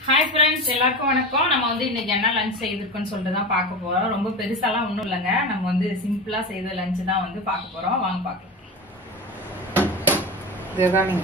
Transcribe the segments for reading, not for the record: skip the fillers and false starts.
hi friends எல்லாருக்கும் வணக்கம் நம்ம வந்து இன்னைக்கு என்ன லஞ்ச் செய்திருக்கோம்னு சொல்லிட்டு தான் பார்க்க போறோம் ரொம்ப பெருசாலாம் ஒண்ணும் இல்லங்க நம்ம வந்து சிம்பிளா செய்த லஞ்ச் தான் வந்து பார்க்க போறோம் வாங்க பார்க்கலாம் தேவானி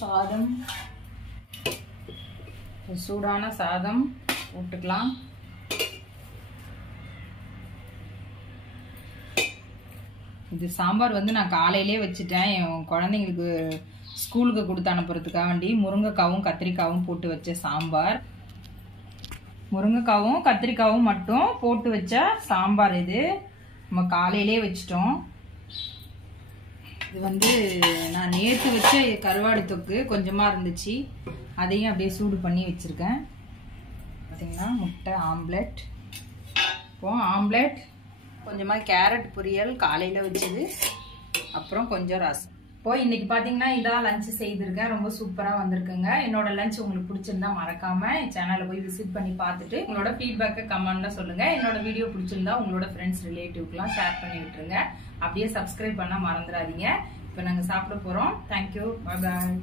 சாதம் சூடான சாதம் போட்டுக்கலாம் இது சாம்பார் வந்து நான் காலையிலே வச்சிட்டேன் என் குழந்தைங்களுக்கு ஸ்கூலுக்கு கொடுத்து அனுப்புறதுக்காக வேண்டி முருங்கைக்காவும் கத்திரிக்காவும் போட்டு வச்ச சாம்பார் முருங்கைக்காவும் கத்திரிக்காவும் மட்டும் போட்டு வச்ச சாம்பார் இது நம்ம காலையிலே வச்சிட்டோம் இது வந்து நான் நேற்று வச்ச கருவாடு தொக்கு கொஞ்சமா இருந்துச்சு அதையும் அப்படியே சூடு பண்ணி வச்சிருக்கேன் பார்த்தீங்கன்னா முட்டை ஆம்லெட் இப்போ ஆம்லெட் கொஞ்சமா கேரட் பொரியல் காலையில வச்சது அப்புறம் கொஞ்சம் ரசம் இப்போ இன்னைக்கு பார்த்தீங்கன்னா இதான் லஞ்ச் செய்திருக்கேன் ரொம்ப சூப்பரா வந்திருக்குங்க என்னோட லஞ்ச் உங்களுக்கு பிடிச்சிருந்தா மறக்காம சேனலை போய் விசிட் பண்ணி பார்த்துட்டு உங்களோட ஃபீட்பேக்கை கமெண்ட்ல சொல்லுங்க என்னோட வீடியோ பிடிச்சிருந்தா உங்களோட ஃப்ரெண்ட்ஸ் ரிலேட்டிவ்க்குலாம் ஷேர் பண்ணி விட்டுருங்க அப்படியே சப்ஸ்கிரைப் பண்ண மறந்துடாதீங்க இப்போ நாங்கள் சாப்பிட போறோம் தேங்க்யூ பாய் பாய்